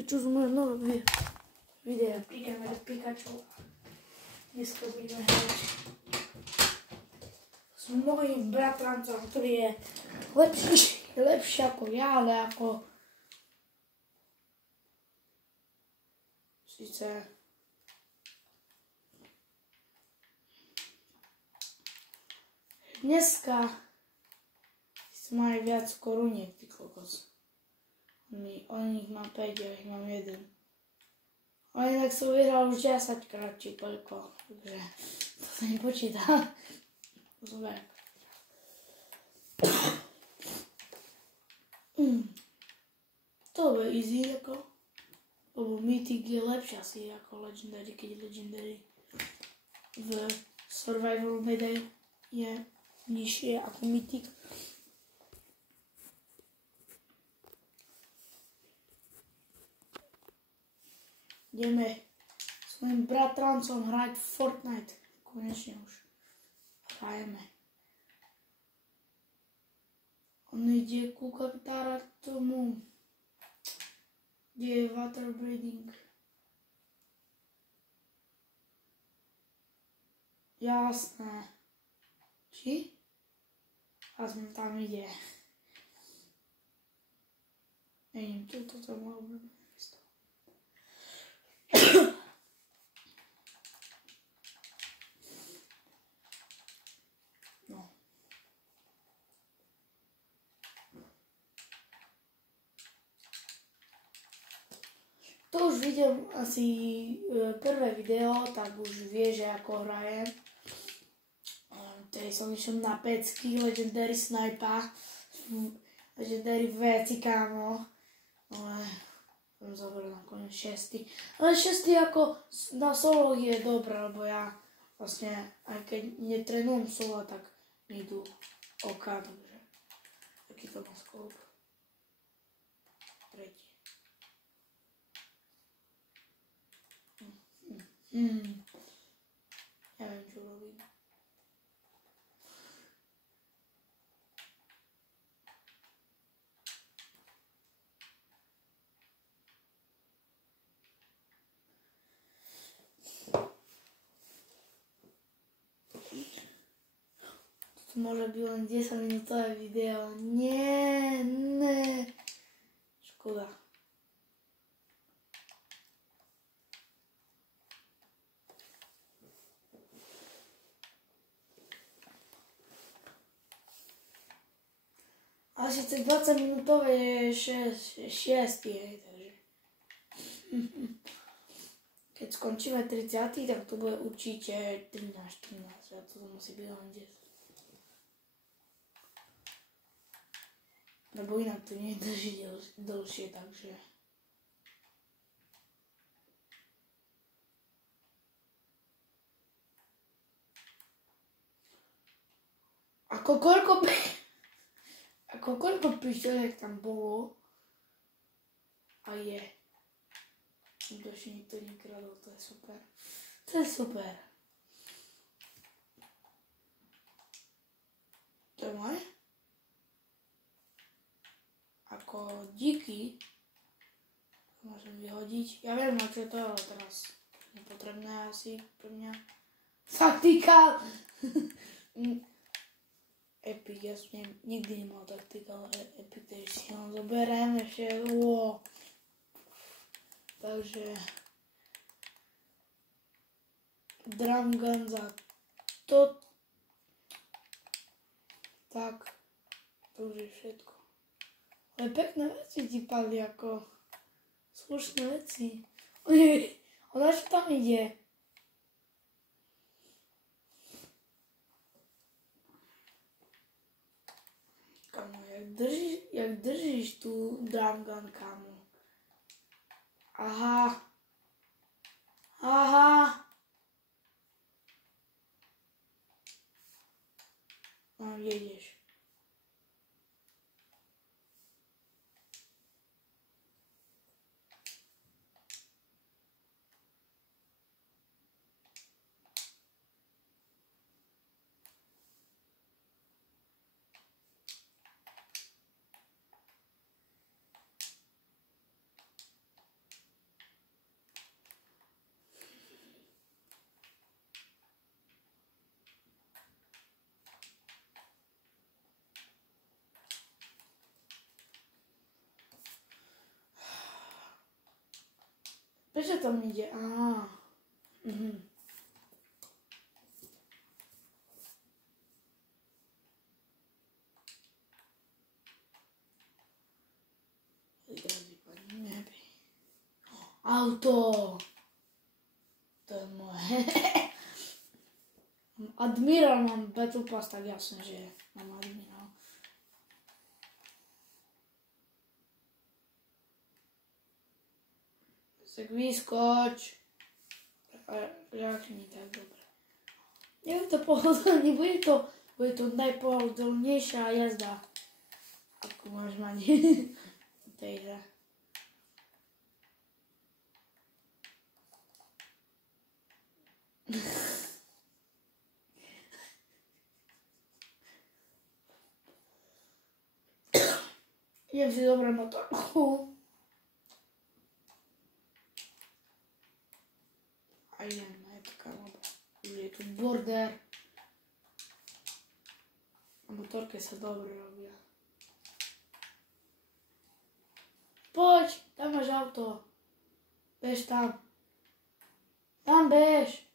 Čo sme nové videa pri kamere Pikachu. Dneska budeme hrať s mojím bratrancom, ktorý je lepší ako ja, ale ako síce dneska má aj viac koruniek, ty kokos. On ich má 5, ja ich mám 1. Ale inak som vyhral už 10 krát či koľko, takže to sa nepočíta. Zver. To bude easy ako, lebo Mythic je lepšia si ako Legendary, keď Legendary v Survival Mode je nižšie ako Mythic. Ideme s mojím bratrancom hrať Fortnite. Konečne už hrajeme. On ide ku tomu, kde je water breathing. Jasné. Či? Jasné, tam ide. Neviem, toto je moje obľúbené miesto. No. To už vidím asi prvé video, tak už vie, že ako hrajem. Tedy som išiel na 5 Legendary Snipa, Legendary veci, kámo. Ale som zobral nakoniec 6. Ale 6 ako na solo je dobré, lebo ja vlastne, aj keď netrenujem solo, tak mi idú OK, takže taký to má skôr. Tretí. Neviem, čo robím. To môže byť len 10 minútové video. Nie. Škoda. A síce 20 minútové je 6, takže. Keď skončíme 30, tak to bude určite 13, a to musí byť len 10. Lebo inak to nedrží dlhšie, takže. Ako koľko príšťovek tam bolo a je. To ešte nikto nekradol, to je super. To je super. To je moje? Ako díky. Môžem vyhodiť. Ja viem, na čo to je, ale teraz nepotrebné asi pre mňa. Taktika! Epic, ja som nikdy nemal taktika, ale Epic, takže si ho zoberiem ešte. Takže drum gun za to. Tak, to už je všetko. Ale pekné veci ti padli, ako slušné veci. Ona čo tam ide? Kamo, jak držíš tú drum gun, kamo? Aha. No, jedeš. Prečo to mi ide? Á. Auto. To je moje. Admiral mám Battle Pass, tak jasne, že mám Admiral. Tak vyskoč. Žakni, tak dobre. Nie je to pohodlné, bude to najpohodlnejšia jazda, ako môžeš mať v tej hre. Idem si zobrať motorku. A idem na etkámo. Už je tu border. A motorke sa dobre robia. Poď, tam máš auto. Bež tam. Tam bež.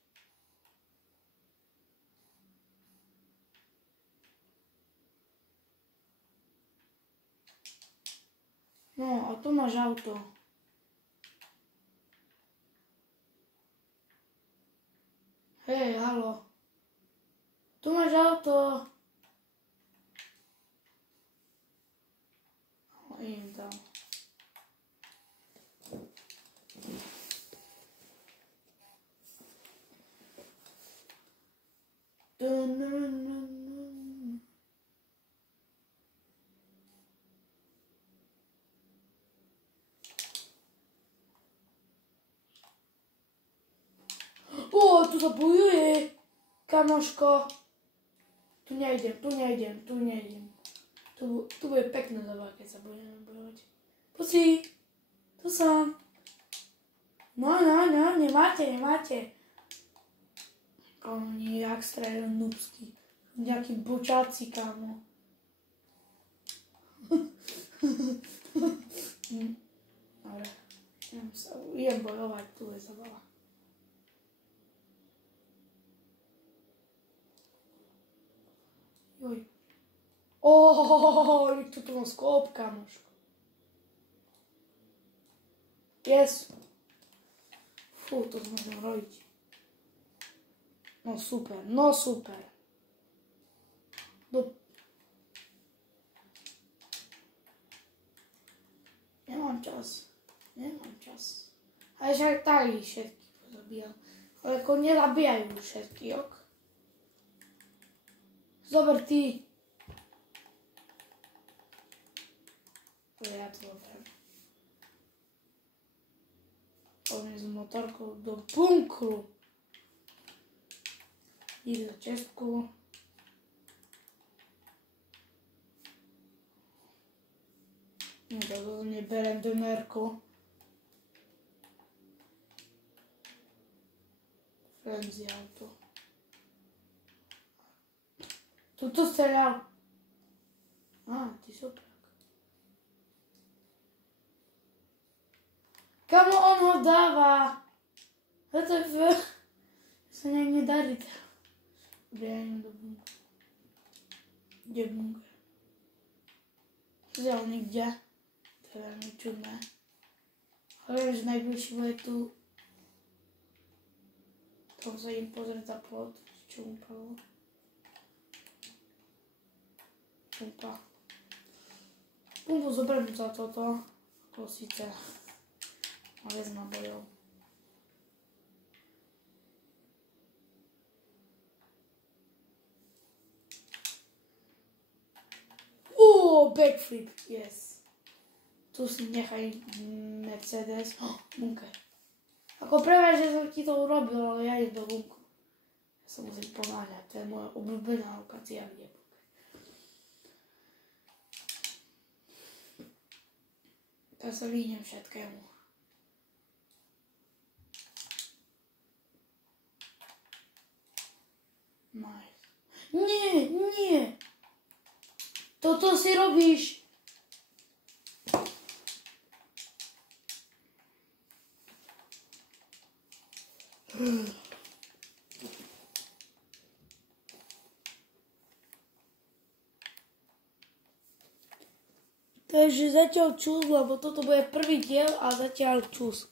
No, a tu máš auto. Hej, halo. Tu máš auto. No, idem tam. Tu sa bojuje, kamoško. Tu nejdem. Tu bude pekné doba, keď sa budeme bojovať. Pusi, tu som. No, nemáte. Oni jak strelil noobsky. Nejaký bučáci, kámo. Dobre, idem bojovať, tu je zabava. Joj. Tu mám skop, kamoško. Yes. Fú, to môžem robiť. No super. Nemám čas. Ale však tak ich všetky pozabíjam. Ale ako nezabíjajú všetky, ok? Zober ty. Ja to zoberiem. Poďme s motorkou do bunkru. Ide za čestku. No to neberem DNR-ku. Frenzy auto. Tuto streľal. Ty super. Kamo on ho dáva? WTF? Sa nejak nedarí. Dobre, ja idem do bunkru. Kde je bunker? Zjel nikde. To je veľmi čudné. Ale viem, že najbližší bude tu. Tam sa idem pozrieť za plot. Čo upalo. Pumpu zoberiem za toto. Ako síce. A viac nabojov. Backflip, yes. Tu si nechaj Mercedes. Bunker. Ako prvé, že som ti to urobil, ale ja idem do bunku. Ja sa musím ponáhľať, to je moja obľúbená lokácia, kde je bunker. Tak sa vyhnem všetkému. Nice. Nie! Toto si robíš. Takže zatiaľ čus, lebo toto bude prvý diel a zatiaľ čus.